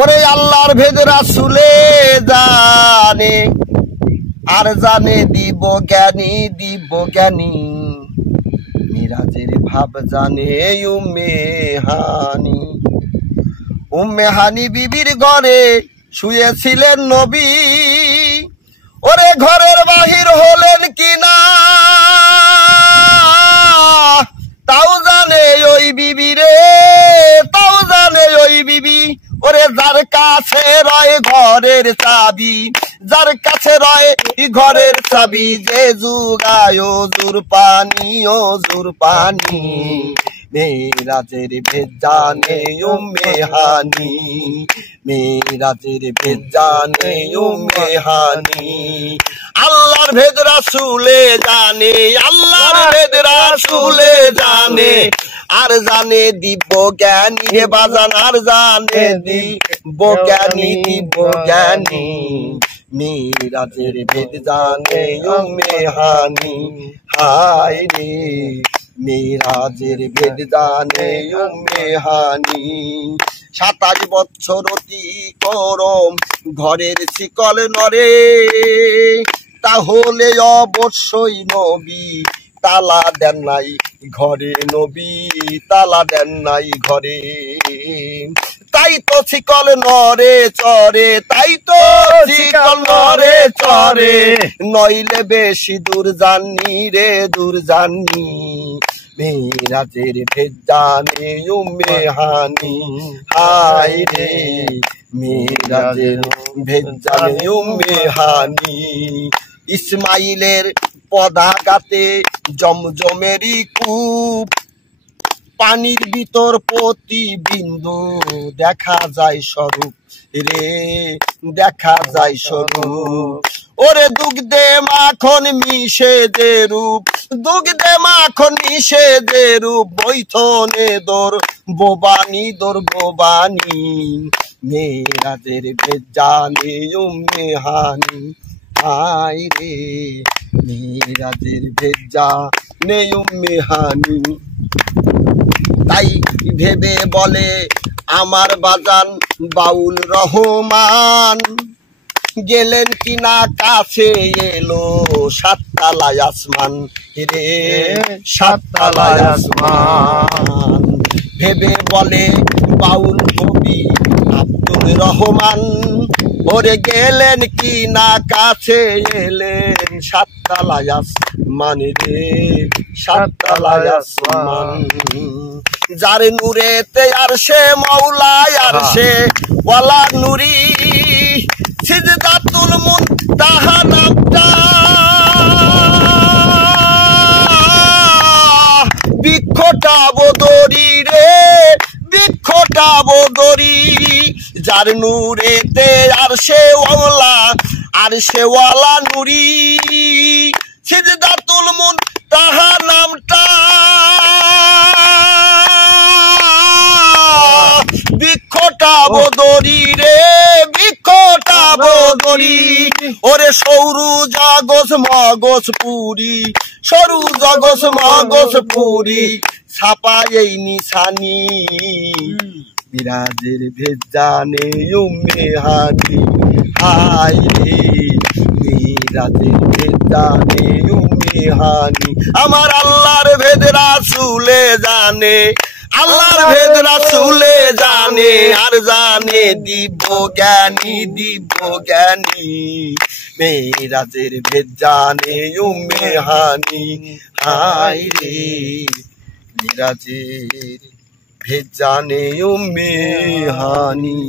ওরে আল্লাহর ভেদ রাসূলে জানে, আর জানে দিব জ্ঞানী মিরাজের ভাব জানে উম্মে হানি বিবির ঘরে শুয়েছিলেন নবী। ওরে ঘরের বাহির হলেন কিনা তাও জানে ওই বিবি রে, তাও জানে ওই বিবি। ওরে যার কাছে রয় ঘরের চাবি, যার কাছে রয় ঘরের চাবি, যে যুগায় ওজুর পানি মেরাজের ভেদ জানে উম্মে হানি, মেরাজের ভেদ জানে উম্মে হানি। আল্লাহর ভেদ রাসূলে জানে, আল্লাহর ভেদ রাসূলে জানে, আর জানে দিব জ্ঞানী হে বাজান, আর জানে দিব জ্ঞানী মিরাজের ভেদ জানে উম্মে হানি। হায় রে মিরাজের ভেদ জানে উম্মে হানি। 27 বছর অতিক্রম ঘরের শিকল নরে, তাহলে অবশ্যই নবী তালা দেন নাই ঘরে, নবী তালা দেন নাই ঘরে। তাই তো শিকল নরে চরে, তাই তো শিকল নরে চরে, নইলে বেশি দূর জানি রে দূর জানি মিরাজের ভেদ জানে উম্মে হানি। হায় রে মিরাজের ভেদ জানে উম্মে হানি। ইসমাইলের পদাঘাতে জমজমেরই কূপ, পানির ভিতর প্রতি বিন্দু দেখা যায় স্বরূপ রে, দেখা যায় স্বরূপ। ওরে দুগ্ধে মাখন মিশে যে রূপ, দুগ্ধে মাখন মিশে যে রূপ, বৈঠনে দোর বোবানি মেরাজের ভেদ জানে উম্মে হানি। হায় রে মিরাজের ভেদ জানে উম্মে হানি। তাই ভেবে বলে আমার বাজান বাউল রহমান, গেলেন কিনা কাছে এলো 7 তলায় আসমান রে, 7 তলায় আসমান। ভেবে বলে বাউল কবি আব্দুল রহমান, ওরে গেলেন কিনা কাছে এলেন 7 তলায় আসমান রে, 7 তলায় আসমান। যার নূরেতে আরশে মাওলায় আরশে ওয়ালা নুরি, সিজদাতুল মুনতাহা নামটা বৃক্ষটা বদরি রে, বৃক্ষটা বদরি। যার নূরেতে আরশে ওয়ালা নুরি, সিজদাতুল মুনতাহা নামটা বৃক্ষটা বদরি রে, বৃক্ষটা বদরি। ওরে সৌরু জগৎ মগজ পুরি, সরু জগৎ মগজ পুরি, ছাপা এই নিশানি মিরাজের ভেদ জানে উম্মে হানি। হায় রে মিরাজের ভেদ জানে উম্মে হানি। আমার আল্লাহর ভেদ রাসূলে জানে, আল্লাহর ভেদ রাসূলে জানে, আর জানে দিব জ্ঞানী মেরাজের ভেদ জানে উম্মে হানি। হায় রে মিরাজের ভেদ জানে উম্মে হানি।